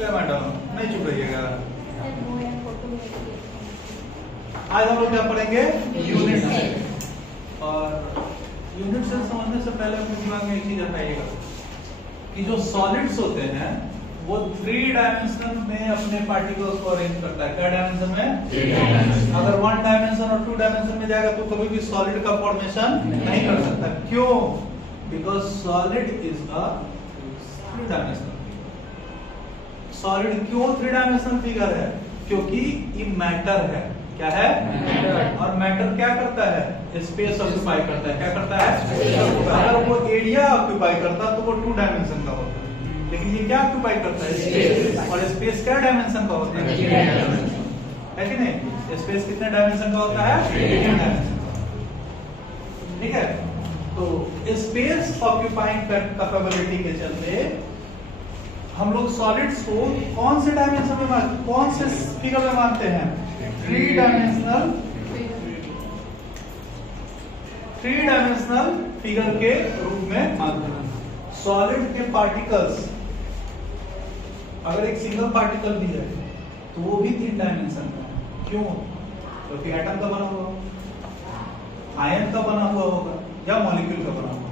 गया मैडम? नहीं चुप रहिएगा। आज हम लोग क्या पढ़ेंगे? Unit cell. और यूनिट सेल समझने से पहले अपने दिमाग में एक चीज रखाइएगा कि जो सॉलिड्स होते हैं वो 3 डायमेंशन में अपने पार्टिकल्स को अरेंज करता है। क्या डायमेंशन में? 3 डायमेंशन। अगर 1 डायमेंशन और 2 डायमेंशन में जाएगा तो कभी भी सॉलिड का फॉर्मेशन नहीं कर सकता। क्यों? Because solid is a 3 dimensional. Solid क्यों 3 डायमेंशनल फिगर है? क्योंकि ये मैटर है। क्या है? मैटर। और मैटर क्या करता है? स्पेस ऑक्यूपाई करता है। क्या करता है? अगर वो एरिया ऑक्यूपाई करता तो वो 2 डायमेंशन का होता है, लेकिन ये क्या ऑक्यूपाई करता है? स्पेस। और स्पेस क्या डायमेंशन का होता है? 3 डायमेंशन। है कि नहीं? स्पेस कितने डायमेंशन का होता है? 3 डायमेंशन का। ठीक है, तो स्पेस ऑक्यूपाइंग कैपेबिलिटी के चलते हम लोग सॉलिड्स को कौन से डायमेंशन में कौन से फिगर में मानते हैं? 3 डायमेंशनल फिगर के रूप में मानते हैं। सॉलिड के पार्टिकल्स अगर एक सिंगल पार्टिकल भी है तो वो भी 3 डायमेंशन का है। क्यों? क्योंकि एटम का बना हुआ, आयन का बना हुआ होगा या मॉलिक्यूल का बना हुआ।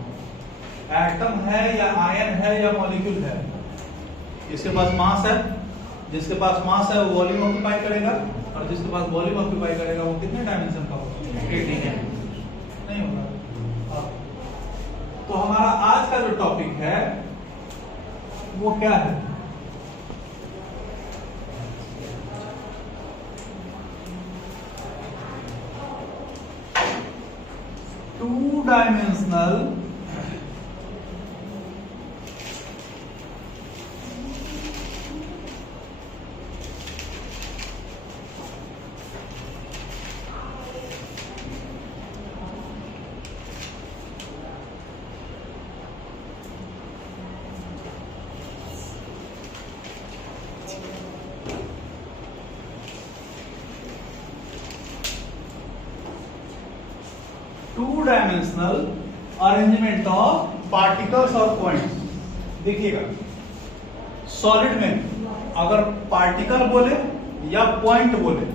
एटम है या आयन है या मॉलिक्यूल है, इसके पास मास है। जिसके पास मास है वो वॉल्यूम ऑक्यूपाई करेगा, और जिसके पास वॉल्यूम ऑक्यूपाई करेगा वो कितने डायमेंशन का होगा? 3 नहीं होगा। तो हमारा आज का जो टॉपिक है वो क्या है? Two dimensional arrangement of particles और पॉइंट्स। देखिएगा, सॉलिड में अगर पार्टिकल बोले या पॉइंट बोले,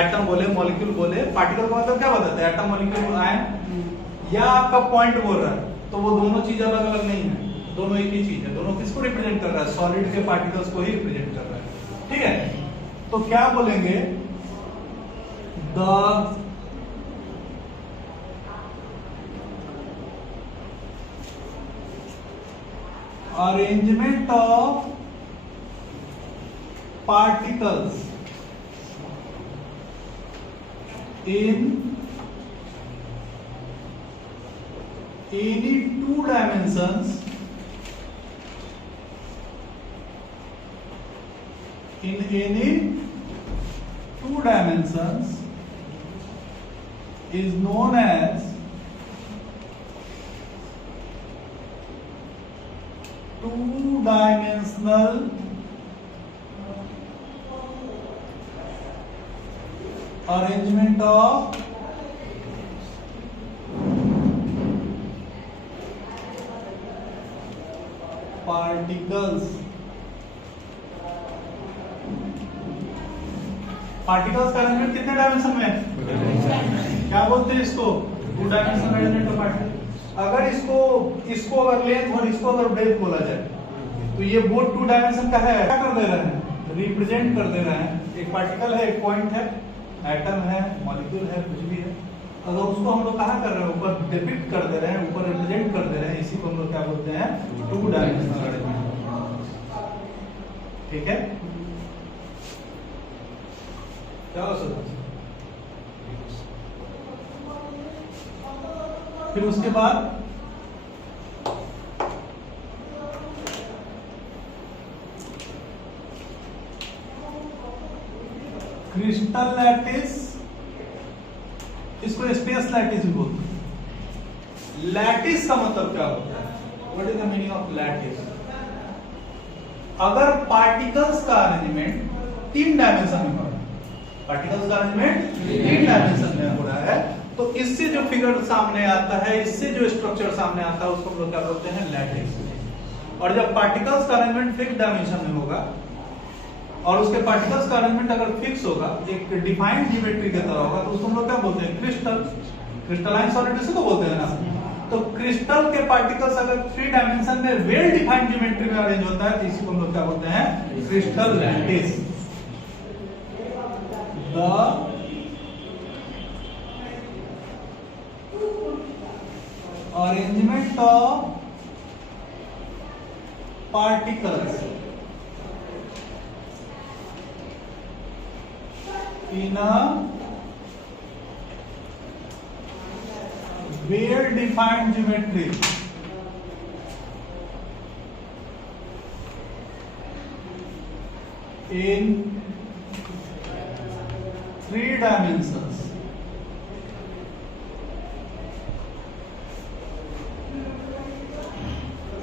एटम बोले, मॉलिक्यूल बोले, पार्टिकल का मतलब क्या बताता है? एटम, मॉलिक्यूल, आयन, या आपका पॉइंट बोल रहा है, तो वो दोनों चीज अलग अलग नहीं है, दोनों एक ही चीज है। दोनों किसको रिप्रेजेंट कर रहा है? सॉलिड के पार्टिकल्स को ही रिप्रेजेंट कर रहा है। ठीक है, तो क्या बोलेंगे? The arrangement of particles in any 2 dimensions is known as two-dimensional arrangement of particles। Particles का अरेंजमेंट कितने डायमेंशन में है? क्या बोलते हैं इसको? 2 डायमेंशनल अरेंजमेंट ऑफ पार्टिकल। अगर इसको अगर लेंथ और इसको अगर ब्रेथ बोला जाए तो ये बोथ 2 डायमेंशन का है। क्या कर दे रहे हैं? रिप्रेजेंट कर दे रहे हैं। एक पार्टिकल है, एक पॉइंट है, एटम है, मॉलिक्यूल है, कुछ भी है। अगर उसको हम लोग कहाँ कर रहे हैं? ऊपर डिपिक्ट कर दे रहे हैं, ऊपर रिप्रेजेंट कर दे रहे हैं। इसी को हम लोग क्या बोलते हैं? 2 डायमेंशनल अरेंजमेंट। ठीक है, क्या हो सकता है? फिर उसके बाद क्रिस्टल लैटिस, इसको स्पेस लैटिस भी बोलते हैं। लैटिस का मतलब क्या होता है? What is the meaning of lattice? अगर पार्टिकल्स का अरेंजमेंट 3 डायमेंशन में हो रहा है, पार्टिकल्स का अरेंजमेंट 3 डायमेंशन में हो रहा है, तो इससे जो फिगर सामने आता है, इससे जो स्ट्रक्चर सामने आता है, उसको हम लोग क्या बोलते हैं? लैटिस। और जब पार्टिकल्स का अरेंजमेंट फिक्स डायमेंशन में होगा और उसके पार्टिकल्स का अरेंजमेंट अगर फिक्स होगा, एक डिफाइंड ज्योमेट्री की तरह होगा, तो उसको हम लोग क्या बोलते हैं? क्रिस्टल, क्रिस्टलाइन सॉलिड इसी को बोलते हैं ना। तो क्रिस्टल के पार्टिकल्स अगर 3 डायमेंशन में वेल डिफाइंड ज्योमेट्री में अरेंज होता है तो इसी को हम लोग क्या बोलते हैं? Crystal lattice. The arrangement of particles in a well defined geometry in 3 dimensions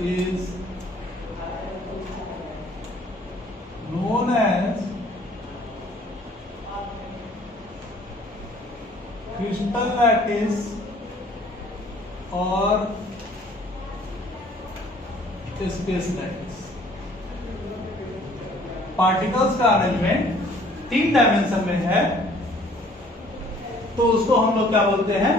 is known as crystal lattice और स्पेस लैटिस। पार्टिकल्स का अरेंजमेंट 3 डायमेंशन में है तो उसको हम लोग क्या बोलते हैं?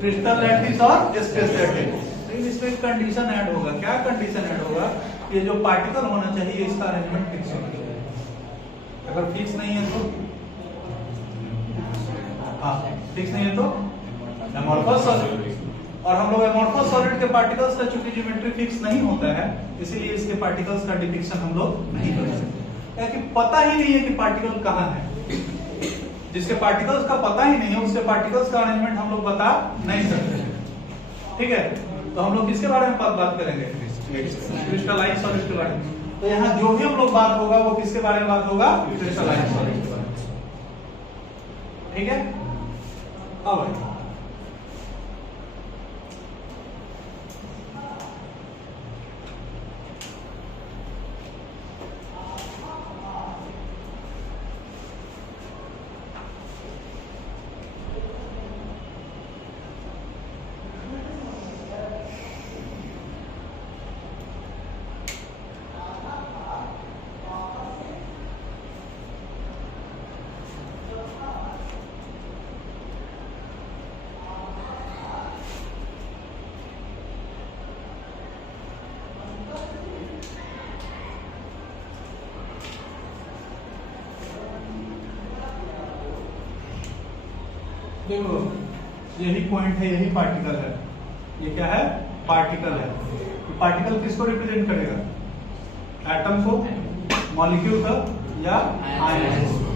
क्रिस्टल लैटिस और स्पेस लैटिस। इसमें कंडीशन ऐड होगा। क्या कंडीशन ऐड होगा? ये जो पार्टिकल होना चाहिए इसका अरेंजमेंट फिक्स होना चाहिए। अगर फिक्स नहीं है तो फिक्स नहीं है तो एमोर्फस सॉलिड। और हम लोग एमोर्फस सॉलिड के पार्टिकल्स का चूंकि ज्योमेट्री फिक्स नहीं होता है इसीलिए इसके पार्टिकल्स का डिपिक्शन हम लोग नहीं कर सकते, क्योंकि पता ही नहीं है कि पार्टिकल कहाँ है। जिसके पार्टिकल्स का पता ही नहीं है उसके पार्टिकल्स का अरेंजमेंट हम लोग बता नहीं सकते। ठीक है, तो हम लोग किसके बारे में बात करेंगे? क्रिस्टलाइन सॉलिड के बारे में। तो यहाँ जो भी हम लोग बात होगा वो किसके बारे में बात होगा? क्रिस्टलाइन सॉलिड के बारे में। ठीक है, अब देखो यही पॉइंट है, यही पार्टिकल है। ये क्या है? पार्टिकल है। तो पार्टिकल किसको रिप्रेजेंट करेगा? एटम को, मॉलिक्यूल का या आयन को?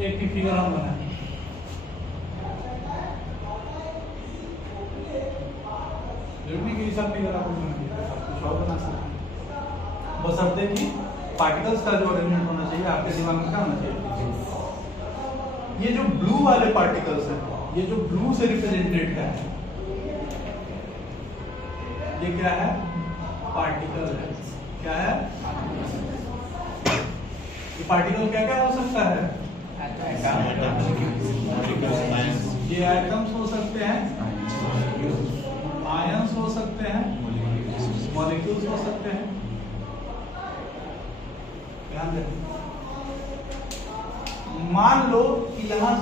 एक ही फिगर हम बनाएंगे। जरूरी कि सब फिगर आपको कुछ और बना सकते हैं, बशर्ते कि पार्टिकल्स का जो अरेंजमेंट होना चाहिए आपके दिमाग में क्या होना चाहिए? ये जो ब्लू वाले पार्टिकल्स हैं, ये जो ब्लू से रिप्रेजेंटेड है, ये क्या है? पार्टिकल है। क्या है? ये पार्टिकल क्या क्या हो सकता है? ये एटम्स हो सकते हैं, आयंस हो सकते हैं, मॉलिक्यूल्स हो सकते हैं। ध्यान दें, मान लो कि यहाँ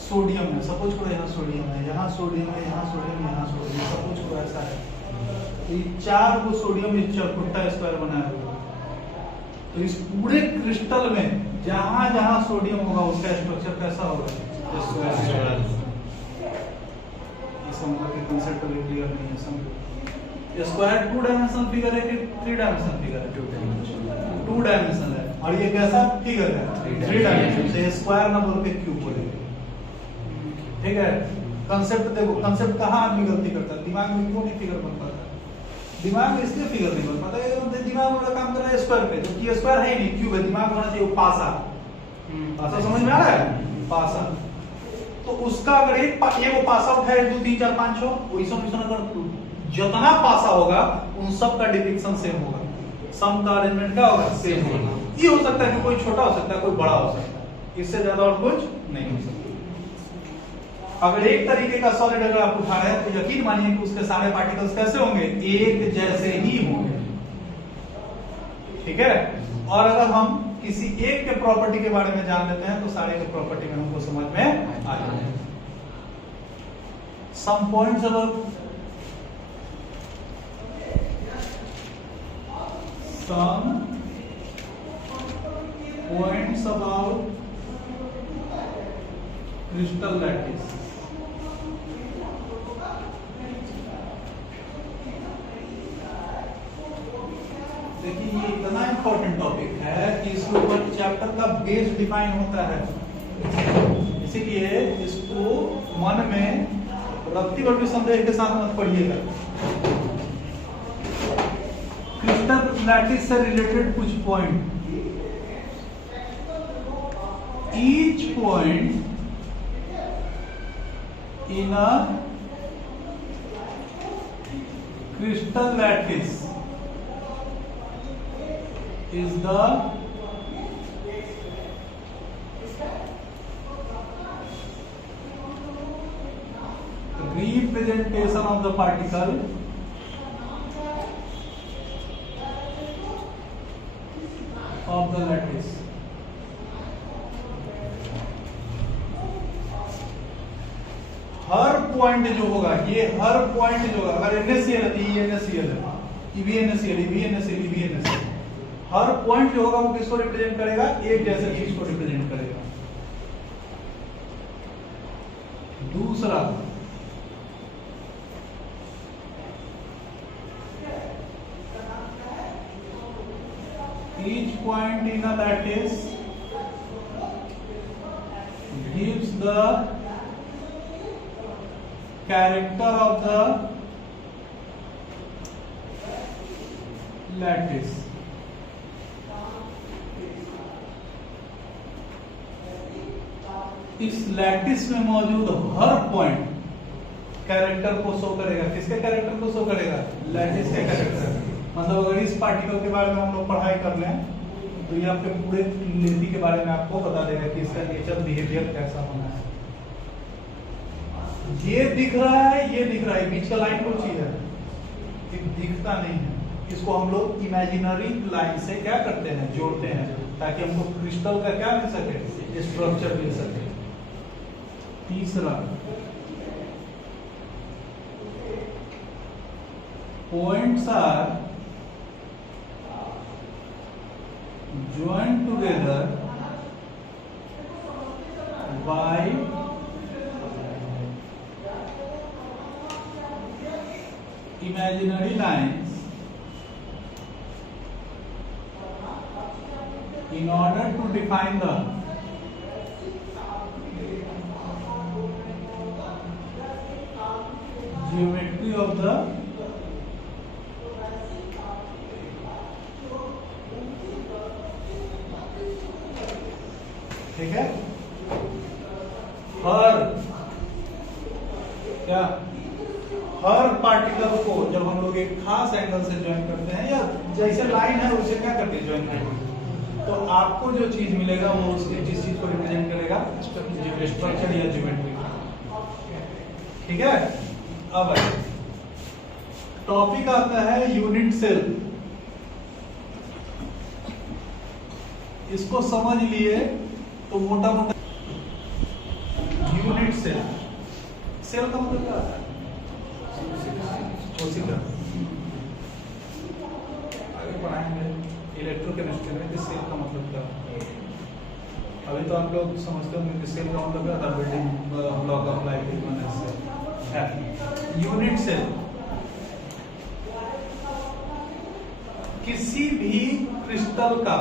सोडियम है, सपोज करो यहाँ सोडियम है, यहाँ सोडियम है, यहाँ सोडियम, यहाँ सोडियम, सपोज करो ऐसा है। ये 4 को सोडियम इस चौकुट्टा स्क्वायर बनाया हुआ, तो इस पूरे क्रिस्टल में जहां जहां सोडियम होगा उसका स्ट्रक्चर कैसा होगा? स्क्वायर। इसका मतलब कि कांसेप्ट क्लियर नहीं है, समझो। स्क्वायर 2 डायमेंशनल फिगर है कि 3 डायमेंशनल फिगर है? 2 डायमेंशनल है। और ये कैसा फिगर है? 3 डायमेंशनल। से स्क्वायर ना बोल के क्यूब बोलेंगे, ठीक है। कांसेप्ट देखो, कांसेप्ट कहाँ आदमी गलती करता है, दिमाग में क्यों नहीं फिगर बन पाता? दिमाग में इसलिए फिगर नहीं बन पाता है, दिमाग वाला काम कर रहा है स्क्वायर पे, जबकि स्क्वायर है ही नहीं, क्यूब है। दिमाग होना चाहिए पासा। पासा समझ में आ रहा है? पासा। तो उसका अगर एक वो पासा उठाए 1 2 3 4 5 6 वैसा अगर जितना पासा होगा उन सब का डिपिक्शन सेम होगा, सम का अरेंजमेंट क्या होगा? सेम होगा। ये हो सकता है कि कोई छोटा हो सकता है, कोई बड़ा हो सकता है, इससे ज्यादा और कुछ नहीं हो सकता। अगर एक तरीके का सॉलिड अगर आप उठा रहे हैं तो यकीन मानिए कि उसके सारे पार्टिकल्स कैसे होंगे? एक जैसे ही होंगे, ठीक है। और अगर हम किसी एक के प्रॉपर्टी के बारे में जान लेते हैं तो सारे के प्रॉपर्टी में हमको समझ में आ जाता है। Some points about crystal lattice. देखिए ये इतना इंपॉर्टेंट टॉपिक है कि इसके ऊपर चैप्टर का बेस डिफाइन होता है, इसीलिए इसको मन में रत्ती भर भी संदेह के साथ मत पढ़िएगा। क्रिस्टल लैटिस से रिलेटेड कुछ point, each point in a crystal lattice is the representation of the particle of the lattice. Her point जो होगा, ये हर पॉइंट जो होगा, अगर NaCl है तो ये NaCl है, ये भी NaCl, ये भी NaCl, ये भी NaCl, हर पॉइंट जो होगा वो किसको रिप्रेजेंट करेगा? एक जैसे चीज को रिप्रेजेंट करेगा। दूसरा, each point in a lattice gives the character of the lattice. इस लैटिस में मौजूद हर पॉइंट कैरेक्टर को शो करेगा। किसके कैरेक्टर को शो करेगा? लैटिस के कैरेक्टर। मतलब अगर इस पार्टिकल के बारे में हम लोग पढ़ाई कर लें तो ये आपके पूरे लेथी के बारे में आपको बता देगा कि इसका नेचर बिहेवियर कैसा होना है। ये दिख रहा है, ये दिख रहा है, बीच का लाइन कौन चीज है? ये दिखता नहीं है, इसको हम लोग इमेजिनरी लाइन से क्या करते हैं? जोड़ते हैं, ताकि हमको क्रिस्टल का क्या मिल सके? स्ट्रक्चर मिल सके। तीसरा, points are joined together by imaginary lines in order to define the geometry of the ठीक है। हर पार्टिकल को जब हम लोग एक खास एंगल से ज्वाइन करते हैं या जैसे लाइन है उसे क्या करते हैं? ज्वाइन करते हैं, तो आपको जो चीज मिलेगा वो उसके जिस चीज को रिप्रेजेंट करेगा स्ट्रक्चर या ज्योमेट्री, ठीक है। अब टॉपिक आता है यूनिट सेल। इसको समझ लिए तो मोटा मोटा इलेक्ट्रोकेमिस्ट्री में कि सेल का मतलब क्या होता है। अभी तो आप लोग समझते होंगे कि सेल का मतलब क्या था, building block of life unit cell. किसी भी क्रिस्टल का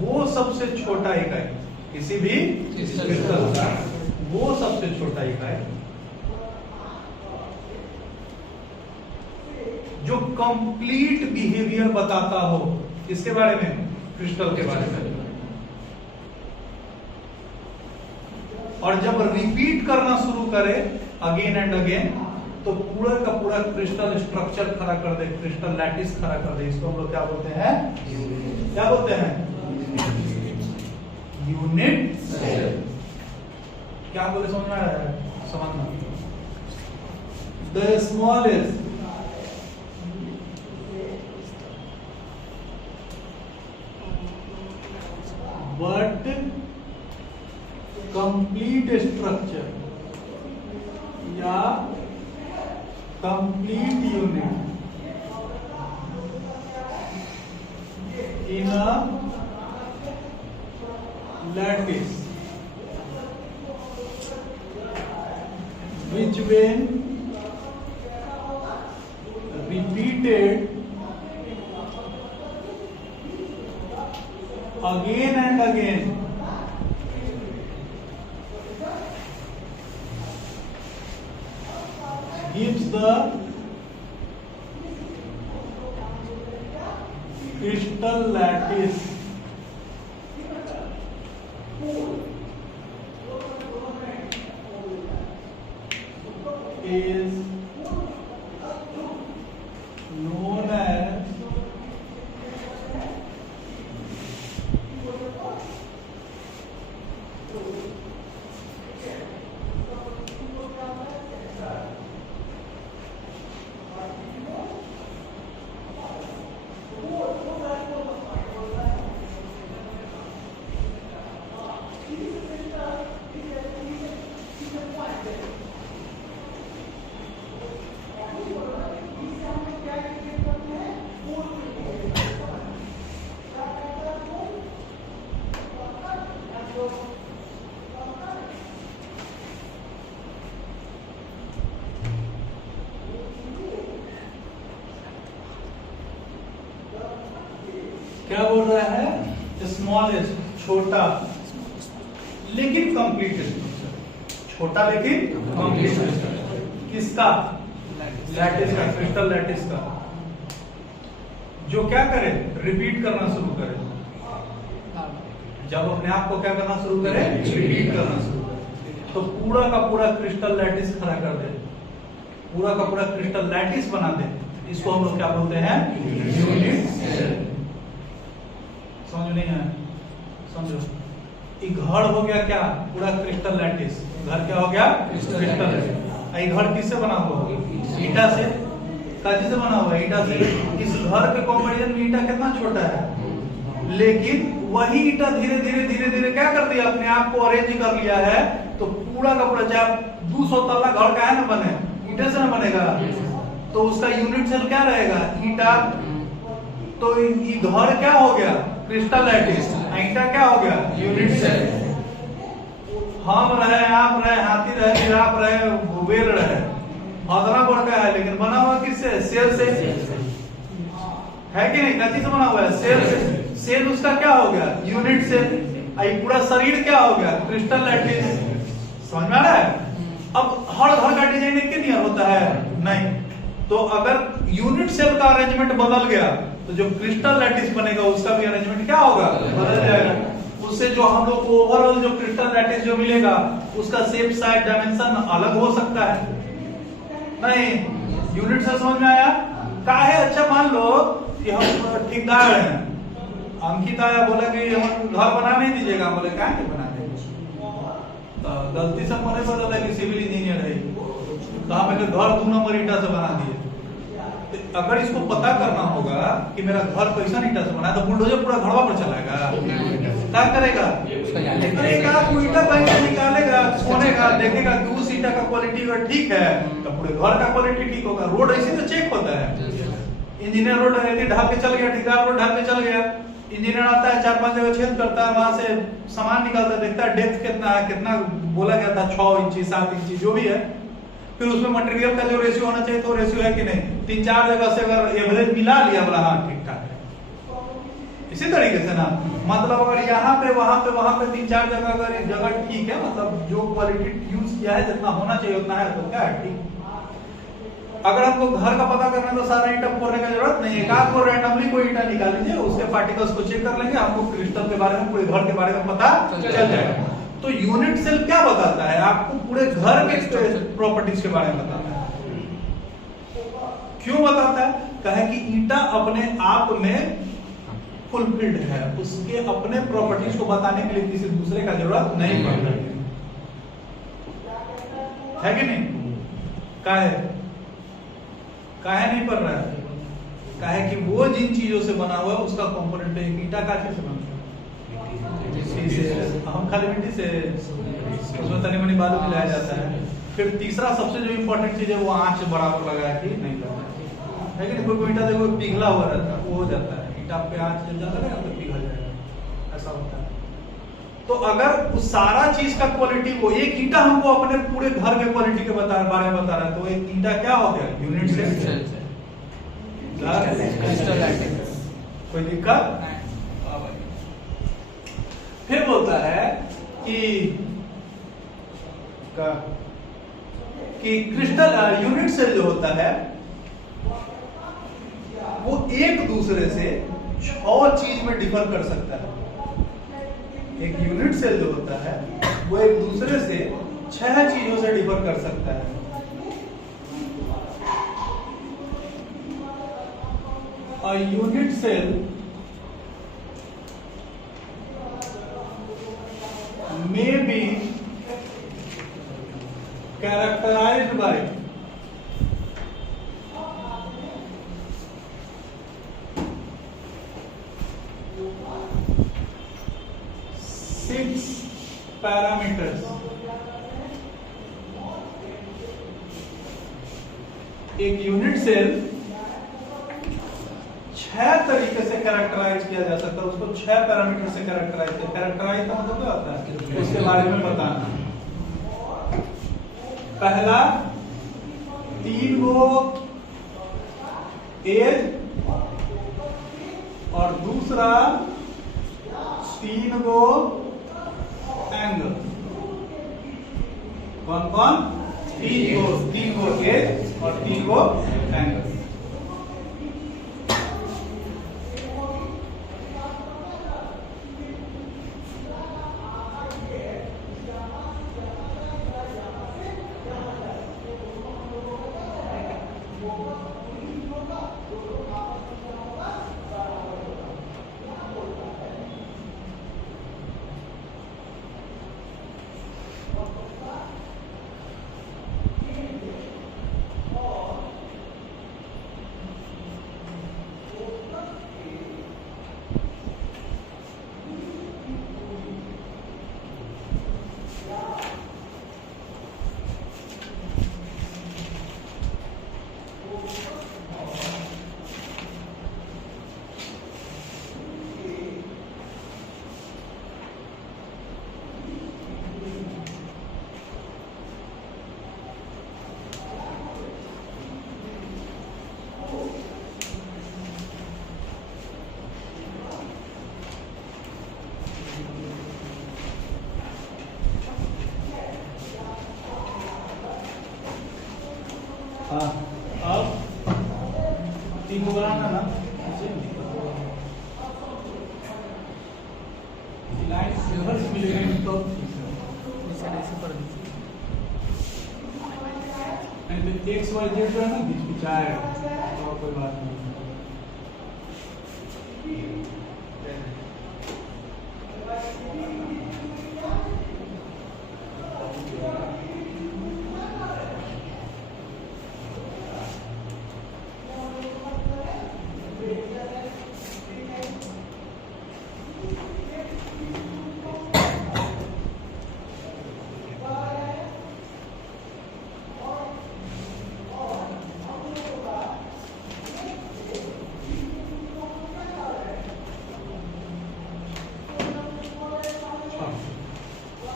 वो सबसे छोटा इकाई, किसी भी क्रिस्टल का वो सबसे छोटा इकाई जो कंप्लीट बिहेवियर बताता हो, किसके बारे में, क्रिस्टल के बारे में। और जब रिपीट करना शुरू करे अगेन एंड अगेन, तो पूरा का पूरा क्रिस्टल स्ट्रक्चर खड़ा कर दे, क्रिस्टल लैटिस खड़ा कर दे। इसको हम लोग क्या बोलते हैं, क्या बोलते हैं, यूनिट सेल। क्या बोले, समझ में आ रहा है, समझना। The smallest but complete structure या complete unit in a lattice which when repeated again and again gives the crystal lattice is known as क्या बोल रहा है, स्मॉलेस्ट छोटा लेकिन कंप्लीट स्ट्रक्चर, छोटा लेकिन कंप्लीट स्ट्रक्चर किसका, लैटिस का, क्रिस्टल लैटिस का, जो क्या करे, रिपीट करना शुरू करे। जब अपने आप को क्या करना शुरू करे, रिपीट करना शुरू करे, तो पूरा का पूरा क्रिस्टल लैटिस खड़ा कर दे, पूरा का पूरा क्रिस्टल लैटिस बना दे। इसको हम लोग क्या बोलते हैं, यूनिट सेल। समझ नहीं है, समझो। घर हो गया क्या, पूरा क्रिस्टल लैटिस। घर क्या हो गया, क्रिस्टल लैटिस। घर किससे बना हुआ, ईटा से। काजी से बना हुआ, ईटा से। इस घर के कंपैरिजन में ईटा कितना छोटा है, लेकिन वही ईटा धीरे धीरे धीरे धीरे क्या कर दिया, अपने आप को अरेंज कर लिया है। तो पूरा का पूरा, चाहे 200 तल्ला घर का है ना बने, ईटे से ना बनेगा, तो उसका यूनिट सेल क्या रहेगा, ईटा। तो ये घर क्या हो गया, क्रिस्टल लैटिस। ईटा क्या हो गया, यूनिट सेल। हम रहे, आप रहे, हाथी रहे, जिराफ रहे, वेल रहे, अदना बड़का है, लेकिन बना हुआ किससे, सेल से है कि नहीं। कथी से बना हुआ है, सेल से। सेल उसका क्या हो गया, यूनिट सेल। पूरा शरीर क्या हो गया, क्रिस्टल लैटिस। समझ में आ रहा है। अब हर घर का डिजाइन एक नहीं होता है, नहीं। तो अगर यूनिट सेल का अरेंजमेंट बदल गया, तो जो क्रिस्टल लैटिस बनेगा उसका भी अरेंजमेंट क्या होगा, बदल जाएगा। उससे जो हम लोग को ओवरऑल जो क्रिस्टल लैटिस जो मिलेगा, उसका शेप, साइज, डायमेंशन अलग हो सकता है। नहीं, यूनिट सेल समझ में आया। काहे, अच्छा मान लो कि हम ठेकेदार हैं, अंकित आया बोला कि हम घर बना नहीं दीजिएगा, बोले क्या बना देंगे। तो गलती से मैंने बदला कि सिविल इंजीनियर है, कहा मैंने घर 2 नंबर ईटा से बना दिए। अगर इसको पता करना होगा कि मेरा घर कैसा ईटा से बना है, तो बुलडोजर पूरा घरवा पर चलाएगा, क्या करेगा, ईटा कहीं से निकालेगा, खोनेगा, देखेगा कि उस ईटा का क्वालिटी अगर ठीक है तो पूरे घर का क्वालिटी ठीक होगा। रोड ऐसे तो चेक होता है, इंजीनियर रोड यदि ढाल के चल गया, ठेकेदार रोड ढाल के चल गया, इंजीनियर आता है 4-5 जगह छेद करता है, वहां से सामान निकालता है, देखता है डेप्थ कितना है, कितना बोला गया था 6 इंची 7 इंची जो भी है, फिर उसमें मटेरियल का जो रेशियो होना चाहिए तो रेशियो है कि नहीं, 3-4 जगह से अगर एवरेज मिला लिया बोला हाँ ठीक ठाक है। इसी तरीके से ना मतलब अगर यहाँ पे वहां पे 3-4 जगह अगर एक जगह ठीक है, मतलब जो क्वालिटी यूज किया है जितना होना चाहिए उतना है तो क्या है ठीक। अगर हमको घर का पता करना है तो सारा ईंटा फोड़ने का जरूरत नहीं है, एक आध को रैंडमली कोई ईंटा निकाल लीजिए, उसके पार्टिकल्स को चेक कर लेंगे, हमको क्रिस्टल के बारे में पूरे घर के बारे में पता चल जाएगा। तो यूनिट सेल क्या बताता है आपको, पूरे घर के प्रॉपर्टीज के बारे में बताता है। क्यों बताता है, कहे कि ईंटा अपने आप में फुलफिल्ड है, उसके अपने प्रॉपर्टीज को बताने के लिए किसी दूसरे का जरूरत नहीं पड़ रही है कि नहीं। काहे नहीं पड़ रहा है, काहे कि वो जिन चीजों से बना हुआ है उसका कंपोनेंट है। ईंटा का चीज से बना है, हम खाली मिट्टी से, उसमें तनी मनी बालू मिलाया जाता है। फिर तीसरा सबसे जो इम्पोर्टेंट चीज है वो आंच बराबर लगाया कि नहीं करना है कि नहीं। कोई ईंटा देखो पिघला हुआ रहता है, वो हो जाता है, ईंटा पे आंच जब ज्यादा रहेगा तो पिघल जाएगा, ऐसा होता है। तो अगर उस सारा चीज का क्वालिटी को एक ईंटा हमको अपने पूरे घर के क्वालिटी के बारे में बता रहा है, तो एक ईंटा क्या हो गया, यूनिट सेल। कोई दिक्कत। फिर बोलता है कि क्रिस्टल यूनिट सेल जो होता है वो एक दूसरे से 6 चीज में डिफर कर सकता है। एक यूनिट सेल जो होता है वो एक दूसरे से 6 चीजों से डिफर कर सकता है। A unit cell may be characterized by six parameters। एक यूनिट सेल 6 तरीके से कैरेक्टराइज किया जा सकता है, उसको 6 पैरामीटर से कैरेक्टराइज किया। कैरेक्टराइज का मतलब क्या होता है, उसके बारे में बताना। पहला 3 गो एज और दूसरा 3 गो एंगल। कौन 3 गो एज और 3 गो एंगल। अब 3 बनाना ना, लाइन सिल्वर से मिलेगी तो एक्स वाई जेड जो है ना बीच बीच आएगा, और कोई बात नहीं।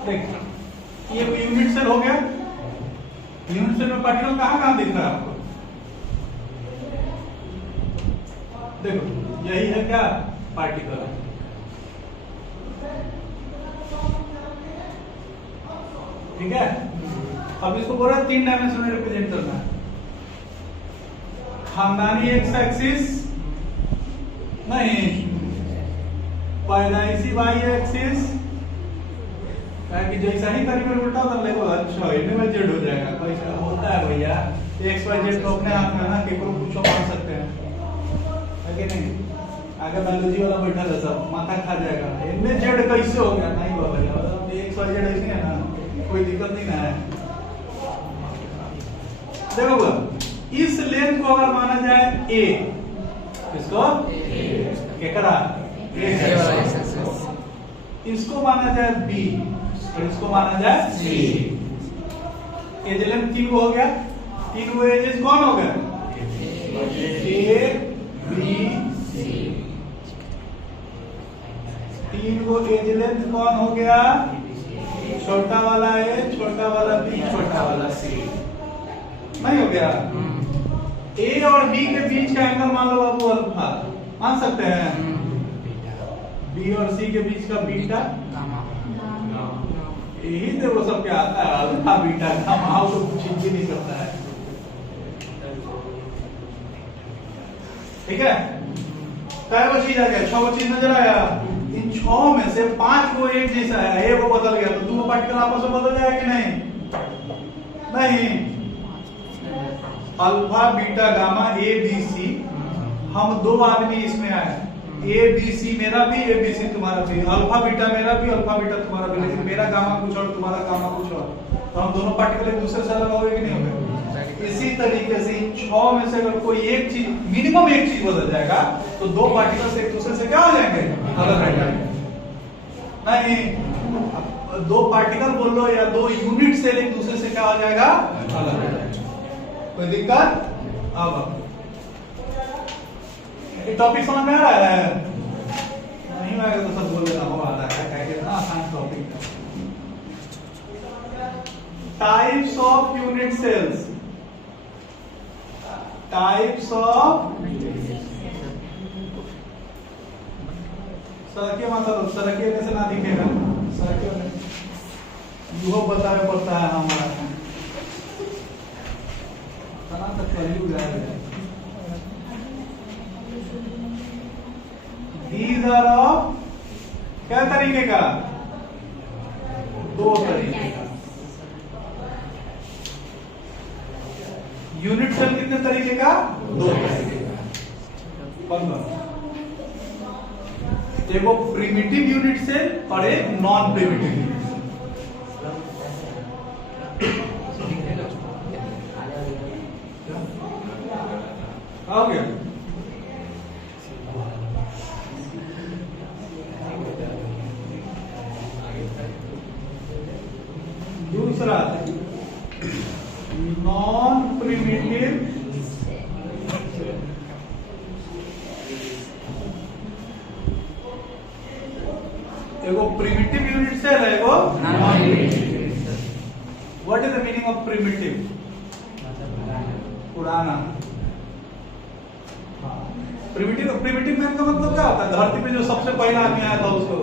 देखिए ये यूनिट सेल हो गया। यूनिट सेल में पार्टिकल कहाँ कहाँ दिख रहा है आपको? देखो यही है क्या पार्टिकल है। ठीक है, अब इसको बोल रहा है 3 डायमेंशन में रिप्रेजेंट करना है। खानदानी एक्स एक्सिस नहीं, पैदाइशी वाई एक्सिस, कि जैसा ही करीब उल्टा होता है अच्छा इन्हें में जेड हो जाएगा। कैसा होता है भैया, एक्स वाई जेड तो अपने हाथ में ना, केवल पूछो मान सकते हैं है कि नहीं। आगे बायोलॉजी वाला बैठा है सब माथा खा जाएगा, इनमें जेड कैसे हो गया। नहीं बाबा एक्स वाई जेड ऐसे है ना, कोई दिक्कत नहीं ना है। देखो इस लेंथ को अगर माना जाए ए, किसको केकरा इसको माना जाए बी और इसको माना जाए सी। एज लेंथ 3 हो गया, 3 एजेस कौन हो गया? ए बी सी। 3 को एज लेंथ कौन हो गया? छोटा वाला ए, छोटा वाला बी, छोटा वाला सी। नहीं हो गया? ए और बी के बीच का एंगल मान लो बाबू अल्फा, मान सकते हैं। बी और सी के बीच का बीटा, यही तो वो सब क्या आता है, अल्फा बीटा गामा, तो कुछ ही नहीं करता है। ठीक है, क्या वो चीज आ गया? 6 चीज नजर आया। इन 6 में से 5 को एक जैसा है, एक वो बदल गया तो 2 पार्टिकल आपस में बदल जाएगा कि नहीं? नहीं। Alpha beta gamma A B C, हम 2 आदमी इसमें आए, ए बी सी मेरा भी, ए बी सी तुम्हारा भी, अल्फा बीटा मेरा भी, अल्फा बीटा तुम्हारा भी, लेकिन मेरा गामा कुछ और तुम्हारा गामा कुछ और, तो हम दोनों पार्टिकल एक दूसरे से अलग हो गए कि नहीं हो गए? इसी तरीके से 6 में से अगर कोई एक चीज, मिनिमम एक चीज बदल जाएगा तो 2 पार्टिकल एक दूसरे से क्या हो जाएंगे? अलग हो जाएंगे। नहीं, 2 पार्टिकल बोल लो या 2 यूनिट सेल एक दूसरे से क्या हो जाएगा? अलग हो जाएगा। कोई दिक्कत? अब ये टॉपिक समझ में आ रहा है? नहीं आएगा तो सब बोल देना हो आ रहा है, क्या कितना आसान टॉपिक है। Types of unit cells, types of सरकिया, मतलब सरकिया कैसे ना दिखेगा? सरकिया यूहो बताया पड़ता है हमारा तक कलयुग है। These are of क्या तरीके का? 2 तरीके का। यूनिट सेल कितने तरीके का? 2 तरीके का। 15। देखो प्रिमिटिव यूनिट सेल और एक नॉन प्रिमिटिव यूनिट सेल। हो गया? दूसरा नॉन प्रिमिटिव एगो प्रिमिटिव यूनिट सेल है, एगो non primitive. What is the meaning of primitive? पुराना। प्रिमिटिव, प्रिमिटिव मैन का मतलब क्या होता है? धरती पे जो सबसे पहला आदमी आया था उसको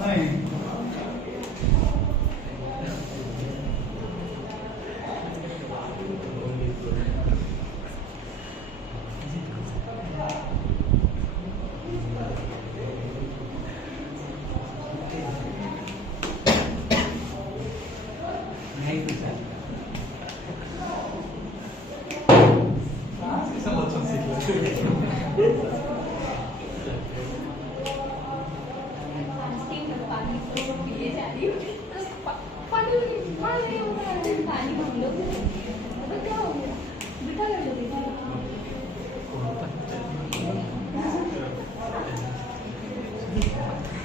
नहीं।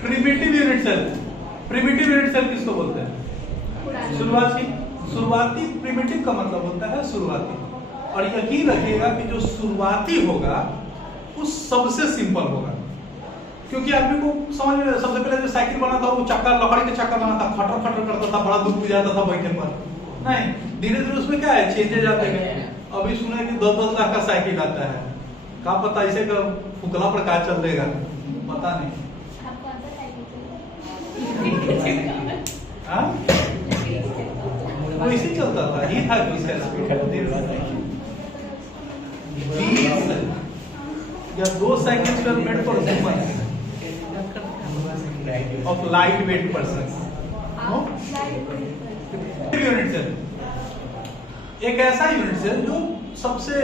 Primitive unit cell, primitive unit cell किसको बोलते हैं? शुरुआती। शुरुआती प्रिमिटिव का मतलब होता है शुरुआती। और यकीन रखिएगा कि जो शुरुआती होगा वो सबसे सिंपल होगा, क्योंकि आदमी को समझ में, सबसे पहले जो साइकिल बना था वो चक्का लकड़ी का चक्का बना था, खटर खटर करता था, बड़ा दुख जाता था बैठने पर। नहीं, धीरे धीरे उसमें क्या है, चेंजेस आते गए। अभी सुने कि 10-10 लाख का साइकिल आता है, क्या पता इसे का फुकला पर क्या चल देगा, पता नहीं। वो इसी चलता था, ही था उसका स्पीड 20 या 2 साइकिल पर मेड पर human of light weight person. Unit cell एक ऐसा यूनिट सेल जो सबसे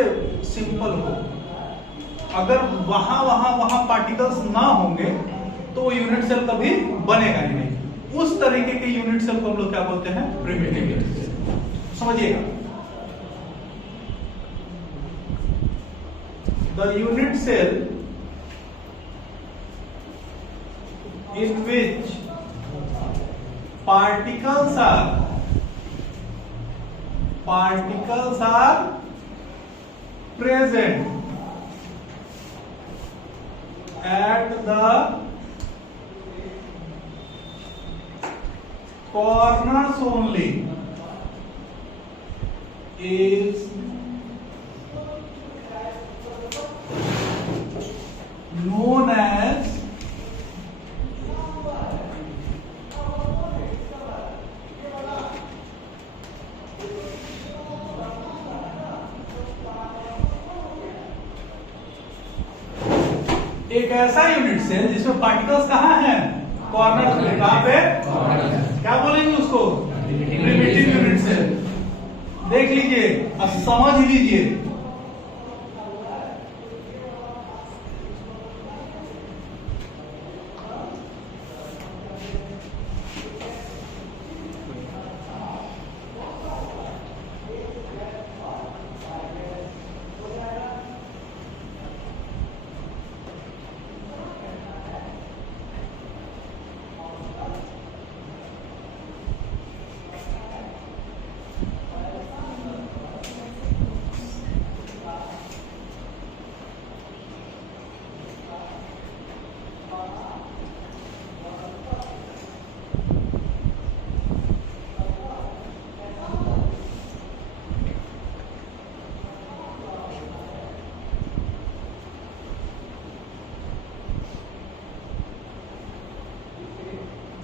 सिंपल हो। अगर वहां पार्टिकल्स ना होंगे तो वो यूनिट सेल कभी बनेगा ही नहीं। उस तरीके के यूनिट सेल को हम लोग क्या बोलते हैं, प्रिमिटिव यूनिट सेल। समझिएगा, the unit cell in which particles are present at the corners only is known as एक ऐसा यूनिट सेल जिसमें पार्टिकल्स कहाँ हैं, कॉर्नर पे। कहाँ पे, क्या बोलेंगे उसको, प्रिमिटिव यूनिट सेल। देख लीजिए और समझ लीजिए।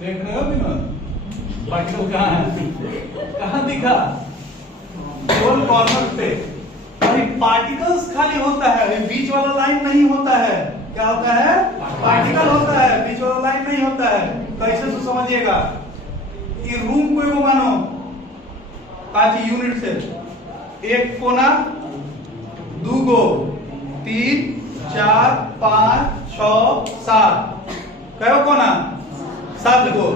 देख रहे हो विनोद, पार्टिकल कहाँ है, कहाँ दिखा, केवल कॉर्नर पे। और पार्टिकल्स खाली होता है, बीच वाला लाइन नहीं होता है। क्या होता है, पार्टिकल होता है, बीच वाला लाइन नहीं होता है। कैसे तो समझिएगा, ये रूम को एगो मानो काची यूनिट से, एक कोना, 2 गो, 3, 4, 5, 6, 7, कयो कोना, 7 गो।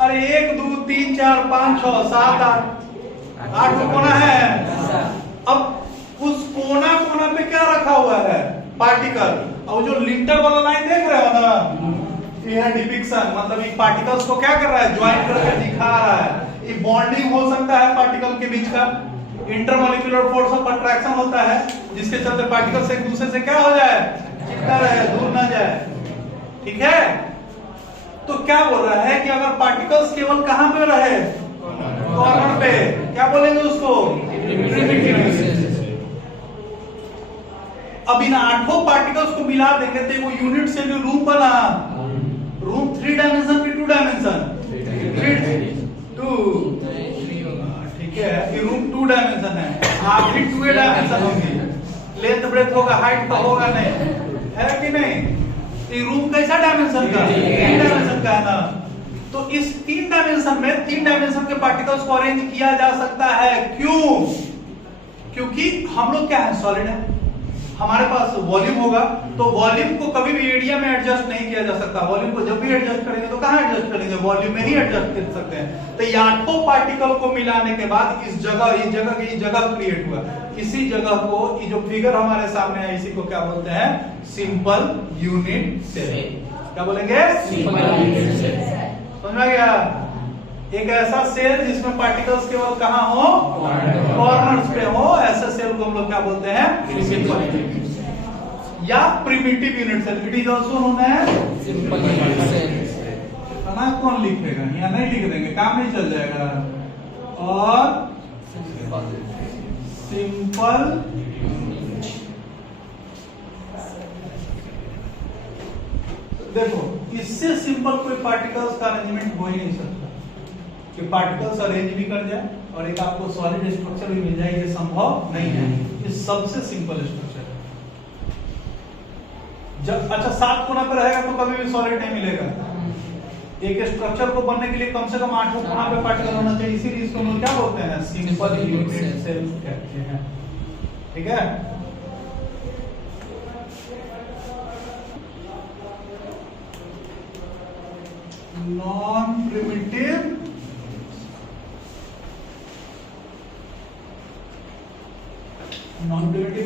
अरे 1, 2, 3, 4, 5, 6, 7, 8 गो कोना है। अब उस कोना पे क्या रखा हुआ है, पार्टिकल। और जो लिंटर वाला लाइन देख रहे हो ना, ये है डिपिक्शन, मतलब ये पार्टिकल्स को क्या कर रहा है, ज्वाइन करके दिखा रहा है। ये बॉन्डिंग हो सकता है पार्टिकल के बीच का, इंटरमॉलिक्यूलर फोर्स ऑफ अट्रैक्शन होता है, जिसके चलते पार्टिकल्स एक दूसरे से क्या हो जाए, चिपका रहे, दूर ना जाए। ठीक है, तो क्या बोल रहा है कि अगर पार्टिकल्स केवल कहां पे रहे, कॉर्नर पे, क्या बोलेंगे उसको, प्रिमिटिव यूनिट सेल। अब इन 8 पार्टिकल्स को मिला देंगे तो वो यूनिट सेल जो रूम बना, रूम 3 डायमेंशन की 2 डायमेंशन, 2, ठीक है, ये रूम 2 डायमेंशन है, आप भी 2 डायमेंशन होंगी, लेंथ ब्रेथ होगा, हाइट का होगा नहीं, है कि नहीं। ये रूम कैसा डायमेंशन का, 3 डायमेंशन का है ना। तो इस 3 डायमेंशन में 3 डायमेंशन के पार्टिकल्स को अरेंज किया जा सकता है। क्यों, क्योंकि हम लोग क्या है, सॉलिड है, हमारे पास वॉल्यूम होगा, तो वॉल्यूम को कभी भी एरिया में एडजस्ट नहीं किया जा सकता। वॉल्यूम को जब भी एडजस्ट करेंगे तो कहां एडजस्ट करेंगे, वॉल्यूम में ही एडजस्ट कर सकते हैं। तो ये 8 पार्टिकल को मिलाने के बाद इस जगह क्रिएट हुआ। इसी जगह को, ये जो फिगर हमारे सामने है, इसी को क्या बोलते हैं, सिंपल यूनिट सेल। क्या बोलेंगे, सिंपल यूनिट सेल। समझ में गया, एक ऐसा सेल जिसमें पार्टिकल्स केवल कहां हो, कॉर्नर्स पे हो, ऐसे सेल को हम लोग क्या बोलते हैं, सिंपल यूनिट सेल। या primitive unit cell, it is also known as simple unit cell. इतना कौन लिखेगा, यहाँ नहीं लिख देंगे, काम नहीं चल जाएगा। और सिंपल देखो, इससे सिंपल कोई पार्टिकल्स का अरेंजमेंट हो ही नहीं सकता कि पार्टिकल्स अरेंज भी कर जाए और एक आपको सॉलिड स्ट्रक्चर भी मिल जाए, ये संभव नहीं है। ये सबसे सिंपल स्ट्रक्चर है। जब अच्छा 7 कोना पे रहेगा तो कभी भी सॉलिड नहीं मिलेगा। एक स्ट्रक्चर को बनने के लिए कम से कम 8 कोना पे पार्टिकल होना चाहिए, इसीलिए इसको हम लोग क्या बोलते हैं, सिंपल यूनिट सेल कहते हैं। ठीक है, नॉन प्रिमिटिव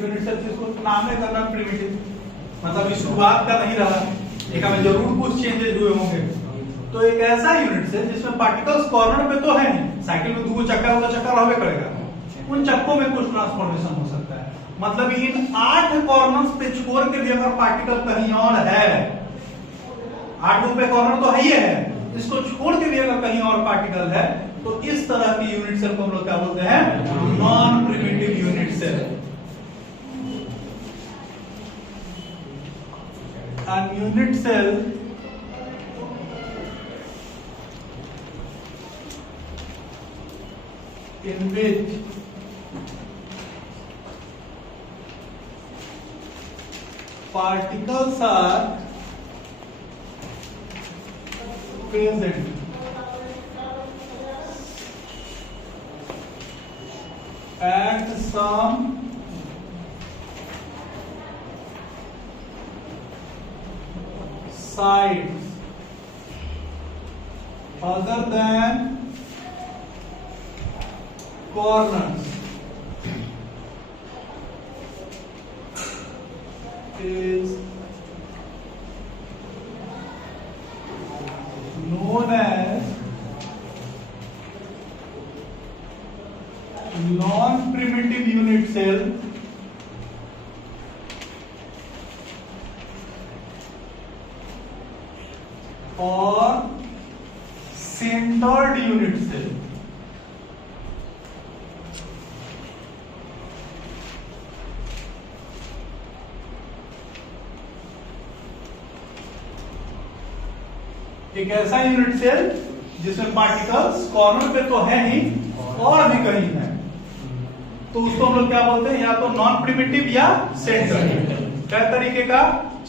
यूनिट सेल, जिसको नाम है नॉन प्रिमिटिव, मतलब शुरुआत का नहीं रहा, एक में जरूर कुछ चेंजेस हुए होंगे। तो एक ऐसा यूनिट सेल जिसमें पार्टिकल्स कॉर्नर पे तो है नहीं, साइकिल में 2 चक्का होगा, चक्का रहबे करेगा, उन चक्कों में कुछ ट्रांसफॉर्मेशन हो सकता है। मतलब इन 8 कॉर्नर्स पे छोड़ के भी अगर पार्टिकल कहीं और है, 8 पे कॉर्नर तो है ही है, इसको छोड़ के भी अगर कहीं और पार्टिकल है, तो इस तरह की यूनिट सेल को हम लोग क्या बोलते हैं, non primitive unit cell. An unit cell in which particles are present at some sides other than corners is known as non-primitive unit cell or centered unit cell। एक ऐसा यूनिट सेल जिसमें particles corner पे तो है ही और भी कहीं है, तो उसको हम लोग क्या बोलते हैं, या तो नॉन प्रिमिटिव या सेंटर्ड। क्या तरीके का,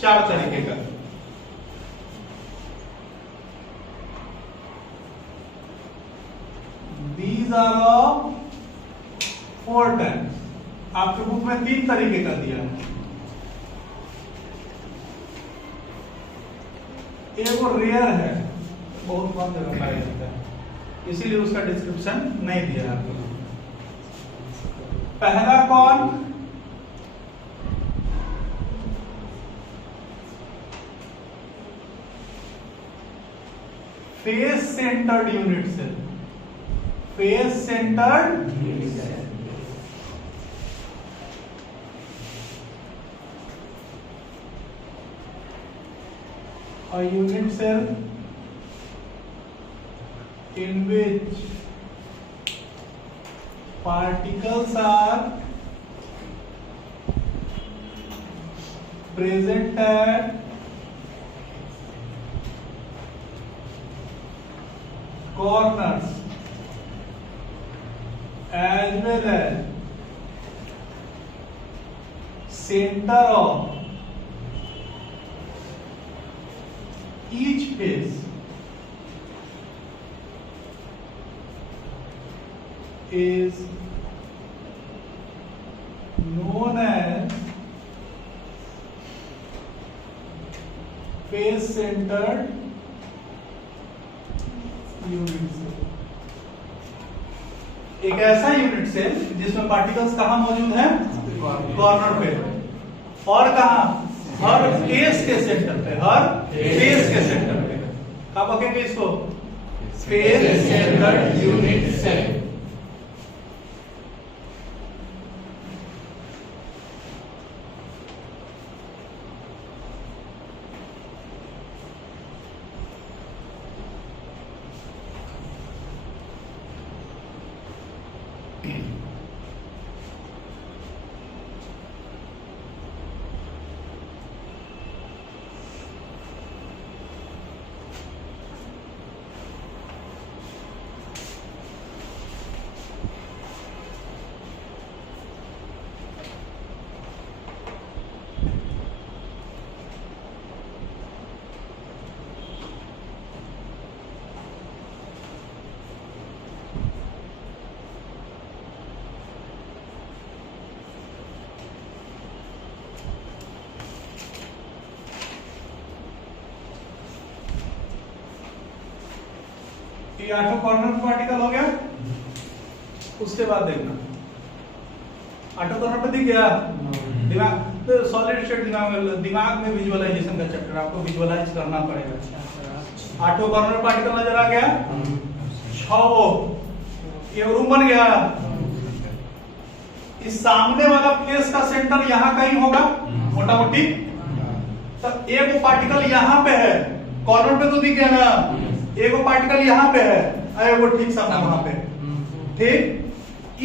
4 तरीके का। These are of 4 types। आपके बुक में 3 तरीके का दिया है। एक वो रेयर है, बहुत कम जगह पाया जाता है, इसीलिए उसका डिस्क्रिप्शन नहीं दिया है आपको। पहला कौन, face centred unit cell. Face centred a unit cell in which particles are present at corners as well as center of each face is known as face centered unit cell. एक ऐसा unit cell जिसमें particles कहां मौजूद हैं, corner पे, और कहां, हर face के सेंटर पे, हर फेस के सेंटर पे। क्या बकेंगे इसको, फेस सेंटर्ड यूनिट सेल। ये 8 कॉर्नर पे पार्टिकल हो गया। उसके बाद देखना 8 कॉर्नर पे दिख गया दिमाग, तो सॉलिड स्टेट दिमाग में विजुअलाइजेशन का चैप्टर आपको विजुअलाइज करना पड़ेगा। 8 कॉर्नर पार्टिकल नजर आ गया, 6 ये रूम बन गया। इस सामने वाला फेस का सेंटर यहाँ कहीं होगा मोटा मोटी, तो एक पार्टिकल यहाँ पे है, कॉर्नर पे तो दिख गया ना, एक पार्टिकल यहाँ पे है, वो ठीक सामने वहां पे, ठीक।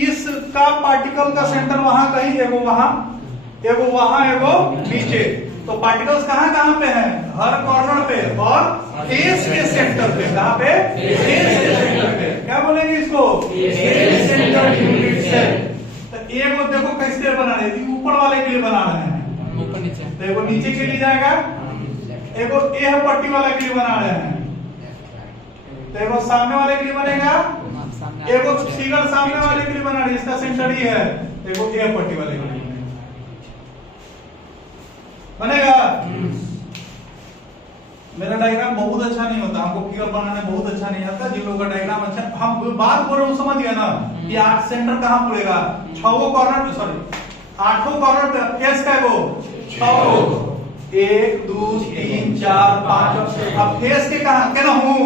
इसका पार्टिकल का सेंटर वहां कहीं, एगो वहां एगो नीचे, तो पार्टिकल्स कहाँ कहाँ पे हैं, हर कॉर्नर पे और फेस के सेंटर पे। कहाँ पे? फेस के सेंटर पे। क्या बोलेंगे इसको? Face centre unit cell. तो एगो देखो कैसे बना रहे हैं, ऊपर वाले के लिए बना रहे हैं, ऊपर नीचे, तो एगो नीचे के लिए जाएगा, एगो यह पट्टी वाले के लिए बना रहे हैं, तो एगो सामने वाले के लिए बनेगा, एगो फिगर सामने वाले के लिए बना रहे हैं, इसका सेंटर ही है, एगो यह पट्टी वाले के लिए बनेगा। मेरा डायग्राम बहुत अच्छा नहीं होता, हमको फिगर बनाने बहुत अच्छा नहीं आता। जिन लोगों का डायग्राम अच्छा, हम बात बोल रहे हो समझ गया ना कि 8 सेंटर कहां पड़ेगा, 6 कॉर्नर, सॉरी 8 कॉर्नर पे फेस का वो 6, 1 2 3 4 5। अब फेस के कहां के ना हूं,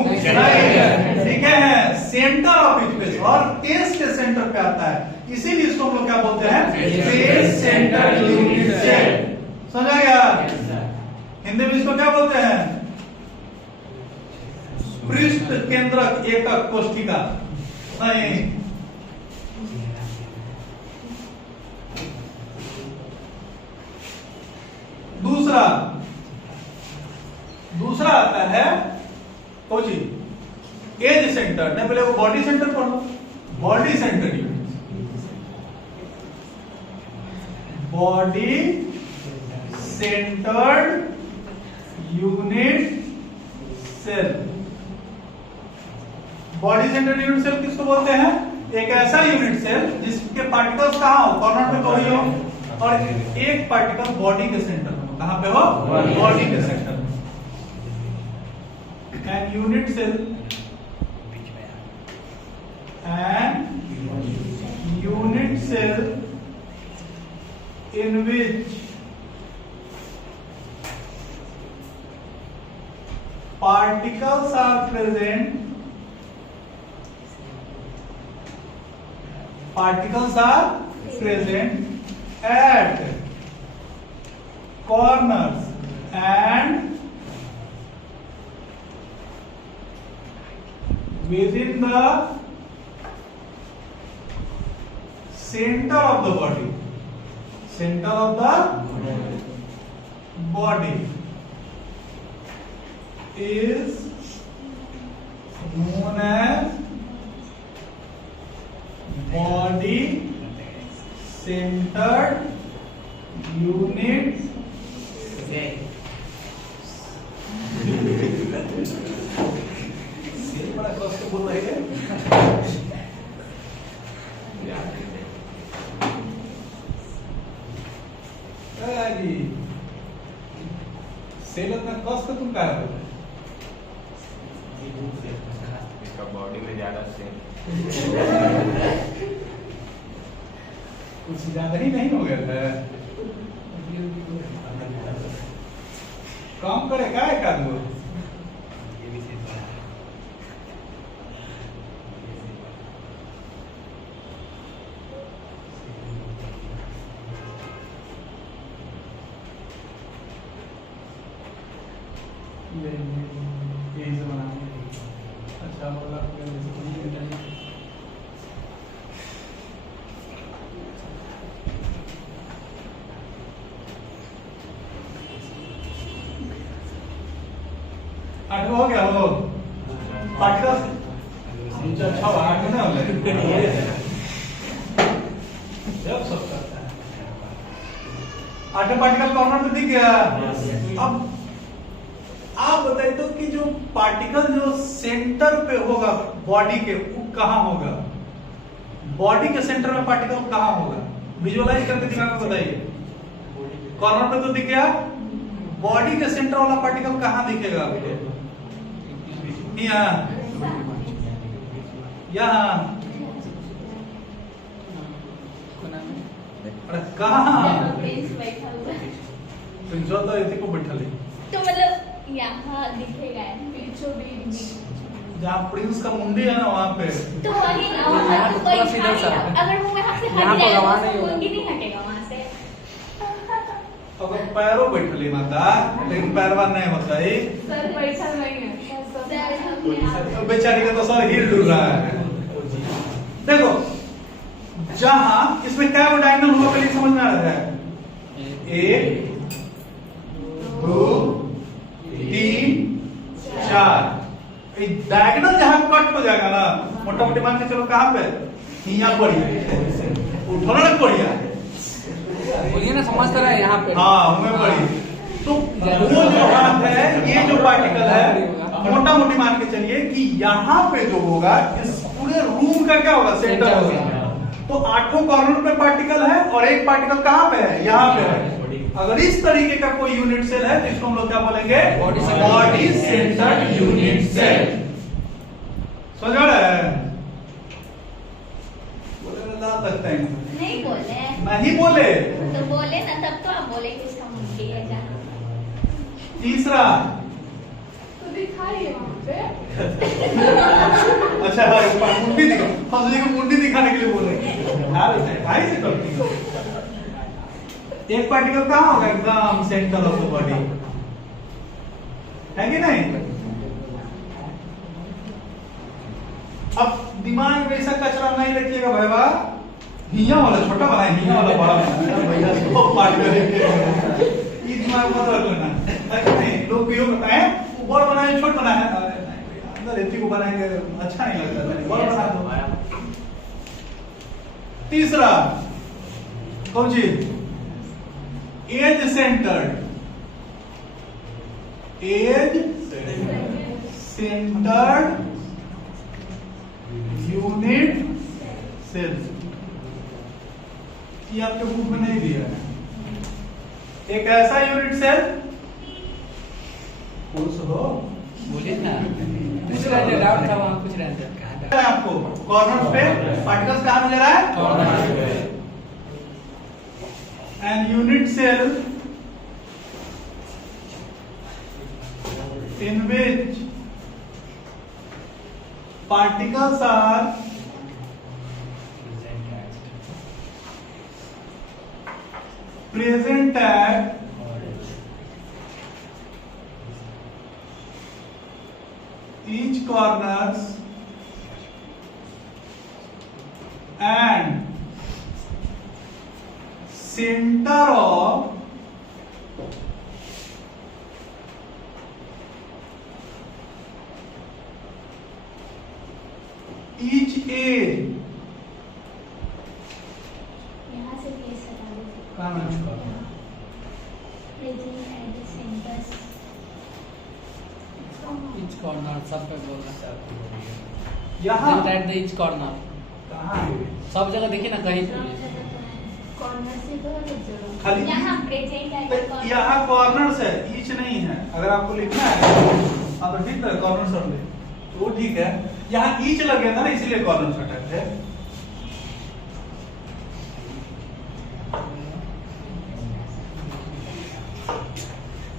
ठीक है, सेंटर ऑफ इच फेस, और फेस के सेंटर पे आता है, इसीलिए इसको हम लोग क्या बोलते हैं, फेस सेंटर यूनिट सेल। समझ आ गया? हिंदी में इसको क्या बोलते हैं, पृष्ठ केंद्रक एकक कोष्ठिका। नहीं, दूसरा आता है कोची एज सेंटर। नहीं, पहले वो बॉडी सेंटर पढ़ो, body centre unit, body centred unit cell. Body centred unit cell किसको बोलते हैं, एक ऐसा यूनिट सेल जिसके पार्टिकल्स कहां हो, कॉर्नर पे कोई हो, और एक पार्टिकल बॉडी के सेंटर में हो। कहां पे हो, बॉडी के सेंटर में। An unit cell, an unit cell in which particles are present, at corners and within the center of the body, center of the body is known as body centered unit cell. बड़ा कष्ट बोल रहे हैं, cell इतना कष्ट तुम क्या बोल रहे, बॉडी में ज्यादा सेल कुछ ज्यादा ही नहीं हो गया था, काम करे क्या एक आदमी। अच्छा बोला आठ हो गया हो पार्टिकल अच्छा आठ ना हो जब सब करता है। आठ पार्टिकल कॉर्नर में दिख गया। अब आप बताइए तो कि जो पार्टिकल जो सेंटर पे होगा बॉडी के, वो कहां होगा, बॉडी के सेंटर में पार्टिकल कहां होगा, विजुअलाइज करके दिमाग में बताइए। कॉर्नर पे तो दिख गया, बॉडी के सेंटर वाला पार्टिकल कहां दिखेगा आपको, यहाँ यहाँ कोना में अरे कहाँ प्रिंस बैठा हुआ है। प्रिंस तो इतने को बैठा ले तो मतलब यहाँ दिखेगा बीचों बीच जहाँ प्रिंस का मुंडी है ना वहाँ पे तो वही ना यहाँ तो तो कोई थोड़ा सीधा सा। अगर वो यहाँ से यहाँ हट तो जाएगा गवाह तो नहीं होगा। मुंडी नहीं हटेगा वहाँ से। अगर पैरों बैठली माता लेकिन पैरवा नहीं होता है सर बैठा नहीं है सर हम यहाँ तो बेचारी का तो सर हिल डुल रहा है। देखो जहां इसमें क्या डायगोनल होगा पहले समझ में आ रहा है। एक दो तीन चार डायगोनल जहां कट हो जाएगा ना मोटा मोटी मान के चलो कहां पे यहाँ पड़ी उठो ना पड़िया बोलिए ना समझ कर रहा है यहाँ पे। हाँ हमें पड़ी तो वो जो हाथ है ये जो पार्टिकल है मोटा मोटी मान के चलिए कि यहाँ पे जो होगा इस पूरे रूम का क्या होगा सेंटर होगा। तो आठों कॉर्नर पे पार्टिकल है और एक पार्टिकल कहाँ पे है यहाँ पे है। अगर इस तरीके का कोई यूनिट सेल है तो इसको हम लोग क्या बोलेंगे बॉडी सेंटर्ड यूनिट सेल। समझ रहे हैं बोले ना लगता है नहीं बोले नहीं बोले। तो बोले ना तब तो आप बोले कि इसका मुंडी है जहाँ। तीसरा तो दिखाइए वहाँ पे अच्छा भाई मुंडी दिखा हम तुझे मुंडी दिखाने के लिए बोल रहे हैं यार भाई से करती हो। एक पार्टिकल कहाँ होगा एकदम सेंटर ऑफ द बॉडी है कि नहीं। अब दिमाग में ऐसा कचरा नहीं रखिएगा भाई वाह हिया वाला छोटा बना है हिया वाला बड़ा बना है वो पार्टिकल ये दिमाग मत रख लेना। अच्छा नहीं लोग यो बताएं ऊपर बनाए छोटा बना है अंदर इतनी को बनाएंगे अच्छा नहीं लगता बड़ा बना दो। तीसरा कौन चीज एज सेंटर्ड यूनिट सेल ये आपके बुक में नहीं दिया है। एक ऐसा यूनिट सेल पुरुष हो बोलिए ना कुछ रहते डाउट था वहाँ कुछ रहते आपको कॉर्नर पे पार्टिकल्स कहाँ मिल रहा है कॉर्नर पे end unit cell in which particles are present at each corners and center of each edge यहाँ से केस हटा दीजिए। कहाँ है? Present at the centers. Each corner सब पे बोल रहा है यहाँ एट द ईच कॉर्नर कहाँ है? सब जगह देखिए ना कहीं पे भी। कॉर्नर से तो जरूर खाली यहाँ प्रेजेंट है तो यहाँ कॉर्नर्स है ईच नहीं है। अगर आपको लिखना है हाँ तो ठीक है कॉर्नर सब ले तो वो ठीक है। यहाँ ईच लग गया था ना इसीलिए कॉर्नर हटाते हैं।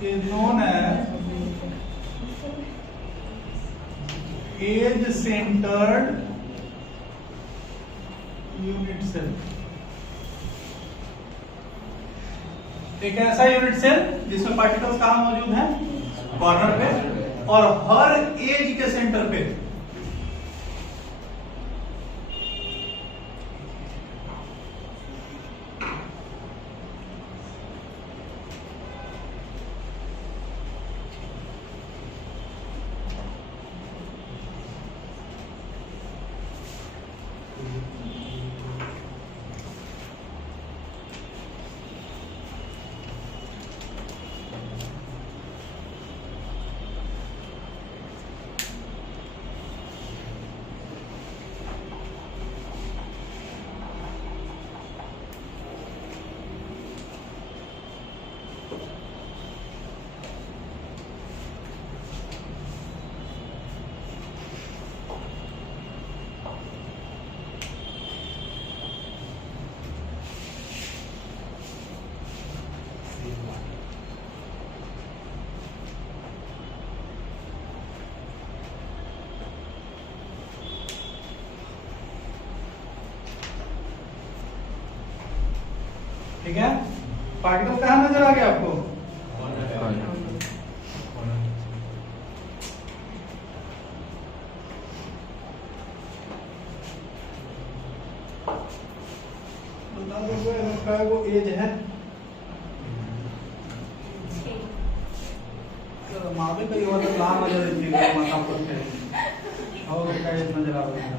is known as age centered unit cell. एक ऐसा यूनिट सेल जिसमें पार्टिकल्स कहाँ मौजूद हैं कॉर्नर पे और हर एज के सेंटर पे। ठीक है, पार्टिकल कहाँ नजर आ गया आपको? बता दो वो एज है मावे का ये वाला प्लान नजर आएगा माथा पर है और का एज नजर आ रहा है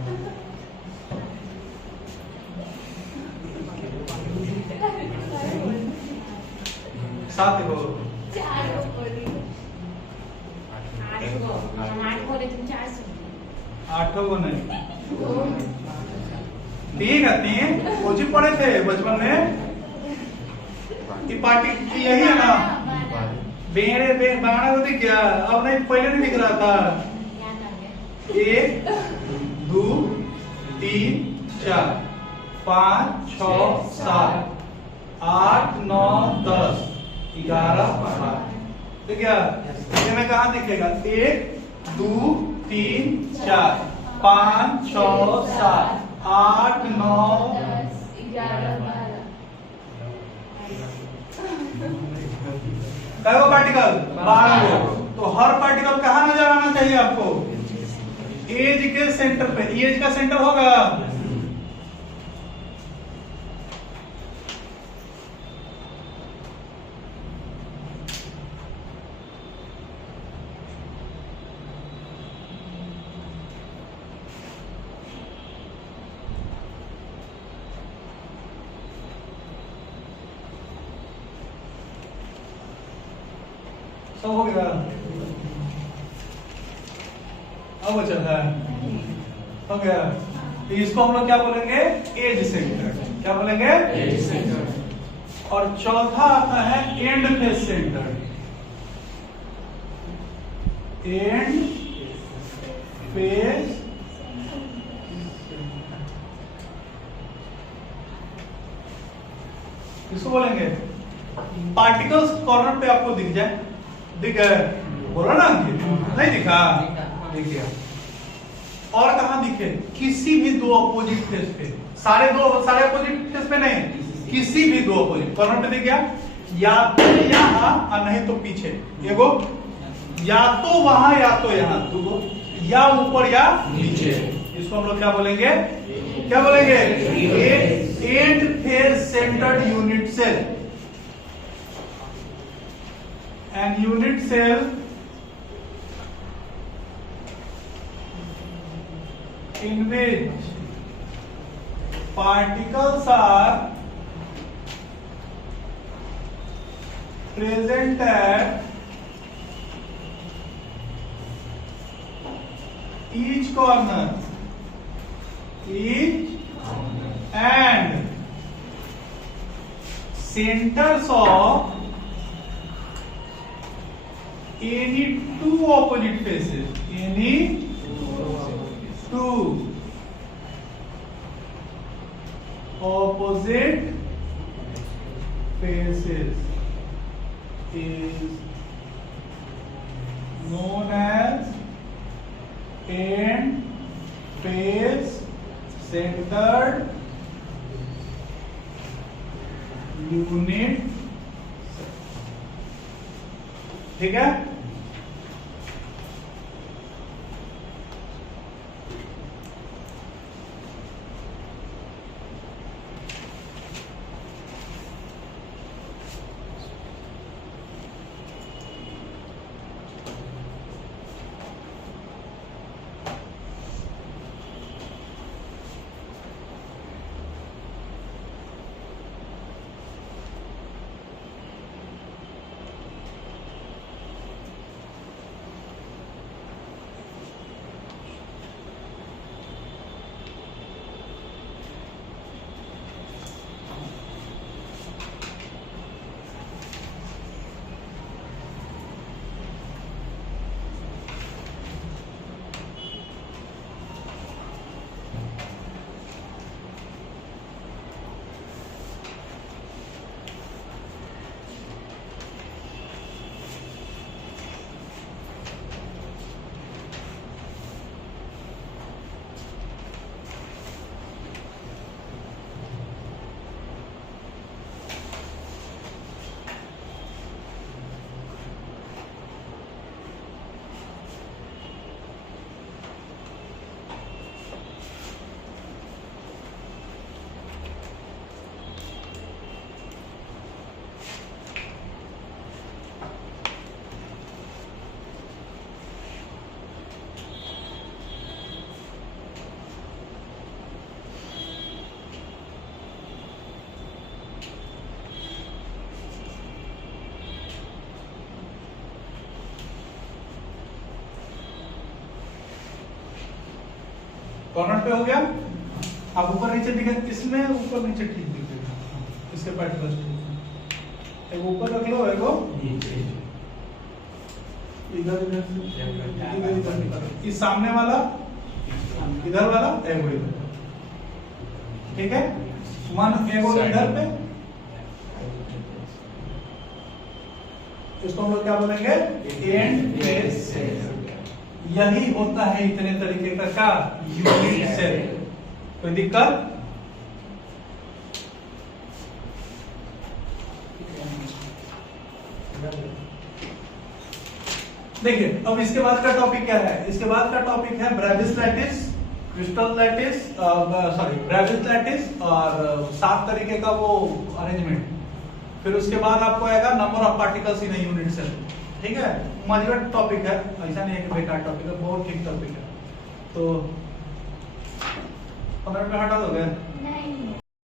सात देखो 4 बोली 8 को नहीं ठीक है, 3 कुछ पढ़े थे बचपन में कि पार्टी की यही है ना, बेड़े बाणा को दिख गया, अब नहीं पहले नहीं दिख रहा था। 1 2 3 4 5 6 7 8 9 10 11 12 ठीक है, ये में कहा दिखेगा? 1 2 3 4 5 6 7 8 9 10 11 12 कई पार्टिकल? 12 गो। तो हर पार्टिकल कहाँ नजर आना चाहिए आपको? एज के सेंटर पे। एज का सेंटर होगा सब हो गया, अब बचा है हो गया। तो इसको हम लोग क्या बोलेंगे? Edge centre. क्या बोलेंगे? Edge centre. और चौथा आता है end face centre. End face इसको बोलेंगे पार्टिकल्स कॉर्नर पे आपको दिख जाए, दिख गए बोला ना, नहीं दिखा? दिख गया। और कहां दिखे? किसी भी दो अपोजिट फेस पे, सारे अपोजिट फेस पे नहीं, किसी भी दो अपोजिट कॉर्नर पे दिख गया, या तो यहाँ और नहीं तो पीछे, एगो या तो वहां या तो यहाँ, दो या ऊपर या नीचे। इसको हम लोग क्या बोलेंगे? क्या बोलेंगे? End face centred unit cell. An unit cell in which particles are present at each corner, and centers of any two opposite faces, any two opposite faces is known as end face centered unit। ठीक है, corner पे हो गया। अब ऊपर नीचे दिखे, इसमें ऊपर नीचे ठीक दिखेगा, इसके पार्टिकल्स ठीक। एक ऊपर रख लो, एगो इधर इधर, इस सामने वाला इधर वाला, एगो इधर, ठीक है। वन एगो इधर पे, इसको हम लोग क्या बोलेंगे, एंड फेस सेल। यही होता है इतने तरीके का क्या, यूनिट सेल। कोई दिक्कत? देखिए अब इसके बाद का टॉपिक क्या है, इसके बाद का टॉपिक है Brevis lattice, crystal lattice, sorry Brevis lattice, और 7 तरीके का वो अरेंजमेंट। फिर उसके बाद आपको आएगा number of particles in unit cell, ठीक है। मजेदार टॉपिक है, ऐसा नहीं है कि बेकार टॉपिक है, बहुत ठीक टॉपिक है। तो 15 मिनट में हटा दोगे? नहीं